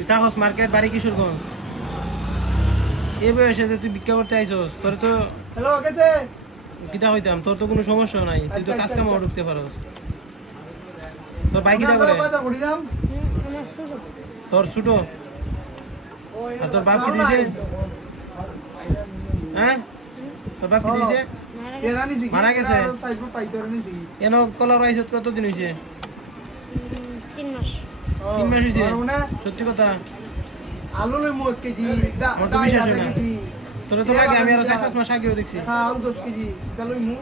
তুই থাকস মার্কেট বাড়ি কিশোরগঞ্জ। এই বয়সে যে তুই ভিক্ষা করতে আইসস, তোর তো হ্যালো কেসে কিতা হইতাম, তোর তো কোনো সমস্যা নাই, তুই তো কাজ কামও ঢুকতে পারস। তোর বাইক কিতা করে? বাজার করি দাম আমার শুরু তোর ছোট? আর তোর বাপ কি দিয়েছে? হ্যাঁ, তোর বাপ কি দিয়েছে? মারা গেছে? এন কলার আইসত কতদিন হয়েছে? 3 মাস 3 মাস হয়েছে? সত্যি কথা? আলু লইমু 1 কেজি আমার তো বিশ্বাস হয় না। তোর তো লাগে আমি আরো 4-5 মাস আগেও দেখছি। চাল 10 কেজি এটা লইমু।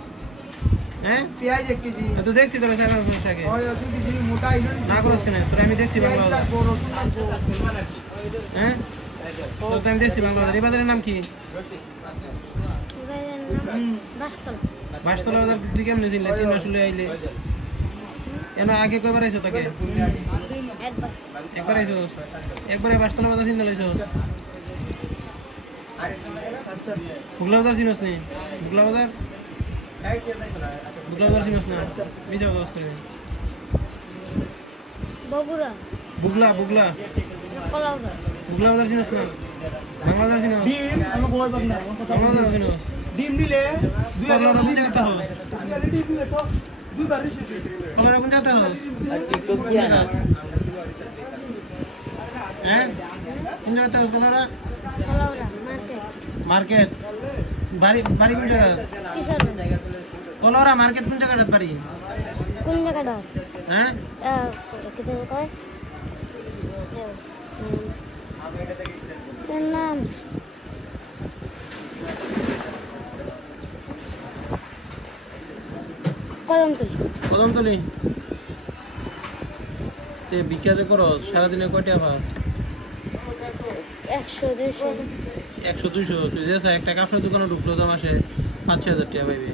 হ্যাঁ, পেঁয়াজ 1 কেজি তো দেখছি তোর 4-5 মাস আগে। ওই 2 কেজি মোটা আইলো না করস কেন? তোর আমি দেখছি বাংলা বাজার। হ্যাঁ, তোর তো আমি দেখছি বাংলা বাজার। এই বাজারের নাম কি? এবারের নাম বাস্তব বাসতলা বাজার তুই কেমনে চিনলে? 3 মাস হলে আইলে। এন আগে কয়বার আইছো তাকে? একবার একবার আইছোস? একবারে বাসতলা বাজার চিনতে লাইছোস? বুগলা বাজার চিনস নি? বুগলা বাজার? বুগলা বাজার চিনস না? মিজা বাজার করে। বগুড়া বুগলা বুগলা কলাউড়া বুগলা বাজার চিনস না? বাংলা বাজার চিনস? ডিম আমি বই বাগনা বাংলা বাজার চিনস? ডিম দিলে কলরা কোন জায়গাতে হস? ডিম দিলে তো দুইবার রিসিভ কলরা কোন জায়গাতে হস? হ্যাঁ, কোন জায়গাতে হস কলরা? কলাউড়া মার্কেট মার্কেট। বাড়ি বাড়ি কোন জায়গা? কিশোরগঞ্জ কলরা মার্কেট কোন জায়গাটাত বাড়ি? কোন জায়গাটা হ্যাঁ, কিতা কয় এর নাম কলমতলি কদমতলি। তে ভিক্ষা যে করস সারাদিনে কয়টা পাস? 100 200 100-200। তুই যে একটা কাপড়ের দোকানে ঢুকলো তো মাসে 5-6 হাজার টাকা পাইবি।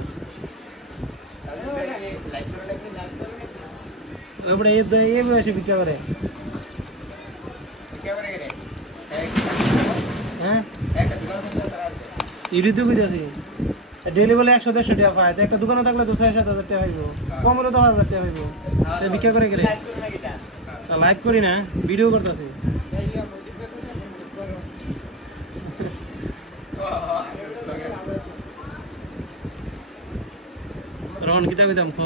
এবারে এই বয়সে ভিক্ষা করে? হ্যাঁ, ইউরিতে কই যাচ্ছি ডেলি বলে 100-150 টাকা পায়, তো একটা দোকানে থাকলে তো 6-7 হাজার টাকা পাইব, কমরে 10 হাজার টাকা পাইব। ভিক্ষা করে গেলে লাইভ করি না, ভিডিও করতেছি। রহন কিতা কইতাম খ